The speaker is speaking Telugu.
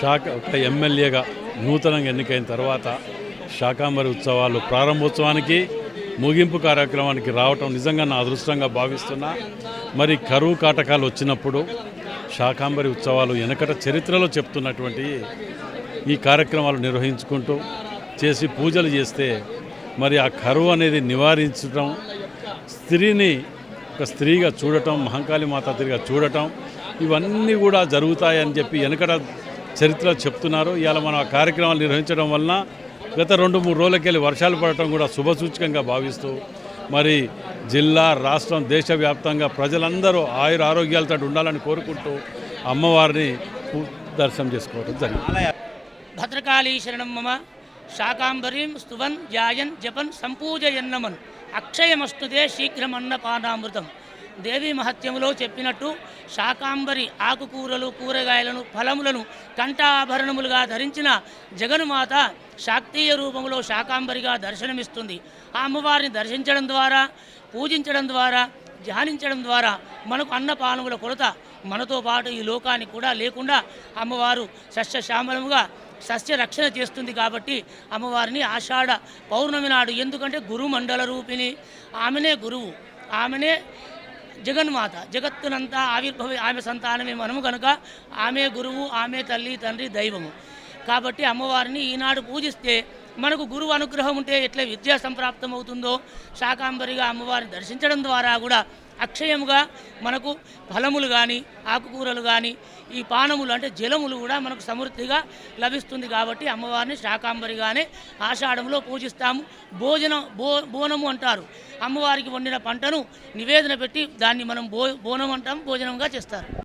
శాఖ ఒక ఎమ్మెల్యేగా నూతనంగా ఎన్నికైన తర్వాత శాకాంబరి ఉత్సవాలు ప్రారంభోత్సవానికి ముగింపు కార్యక్రమానికి రావటం నిజంగా నా అదృష్టంగా భావిస్తున్నా. మరి కరువు కాటకాలు వచ్చినప్పుడు శాకాంబరి ఉత్సవాలు వెనకట చరిత్రలో చెప్తున్నటువంటి ఈ కార్యక్రమాలు నిర్వహించుకుంటూ చేసి పూజలు చేస్తే మరి ఆ కరువు అనేది నివారించడం స్త్రీని ఒక స్త్రీగా చూడటం మహంకాళి మాత తిరిగా చూడటం ఇవన్నీ కూడా జరుగుతాయని చెప్పి వెనకట చరిత్ర చెప్తున్నారు. ఇవాళ మనం ఆ కార్యక్రమాలు నిర్వహించడం వలన గత రెండు మూడు రోజులకెళ్ళి వర్షాలు పడటం కూడా శుభసూచకంగా భావిస్తూ మరి జిల్లా రాష్ట్రం దేశవ్యాప్తంగా ప్రజలందరూ ఆయుర ఆరోగ్యాలతో ఉండాలని కోరుకుంటూ అమ్మవారిని దర్శనం చేసుకోవడం జరిగింది. భద్రకాళీ శరణం మమ శాకాంబరీం స్తువన్ జాయన్ జపన్ సంపూజయన్నమన్. అక్షయమస్తుదే శీఘ్రమన్నపానామృతం దేవీ మహత్యములో చెప్పినట్టు శాకాంబరి ఆకుకూరలు కూరగాయలను ఫలములను కంఠాభరణములుగా ధరించిన జగన్మాత శాక్తీయ రూపంలో శాకాంబరిగా దర్శనమిస్తుంది. ఆ అమ్మవారిని దర్శించడం ద్వారా పూజించడం ద్వారా ధ్యానించడం ద్వారా మనకు అన్నపానముల కొరత మనతో పాటు ఈ లోకానికి కూడా లేకుండా అమ్మవారు సస్యశ్యామలముగా సస్య రక్షణ చేస్తుంది కాబట్టి అమ్మవారిని ఆషాఢ పౌర్ణమి నాడు ఎందుకంటే గురుమండల రూపిణి. ఆమెనే గురువు. ఆమెనే జగన్మాత జగత్తునంతా ఆవిర్భవి ఆమె సంతానమే మనము కనుక ఆమె గురువు ఆమె తల్లి తండ్రి దైవము. కాబట్టి అమ్మవారిని ఈనాడు పూజిస్తే మనకు గురువు అనుగ్రహం ఉంటే ఎట్లా విద్యా సంప్రాప్తం అవుతుందో శాకాంబరిగా అమ్మవారిని దర్శించడం ద్వారా కూడా అక్షయముగా మనకు ఫలములు కానీ ఆకుకూరలు కానీ ఈ పానములు అంటే జలములు కూడా మనకు సమృద్ధిగా లభిస్తుంది కాబట్టి అమ్మవారిని శాకాంబరిగానే ఆషాఢంలో పూజిస్తాము. భోజనం బో బోనము అంటారు. అమ్మవారికి వండిన పంటను నివేదన పెట్టి దాన్ని మనం బో బోనం అంటాం భోజనంగా చేస్తారు.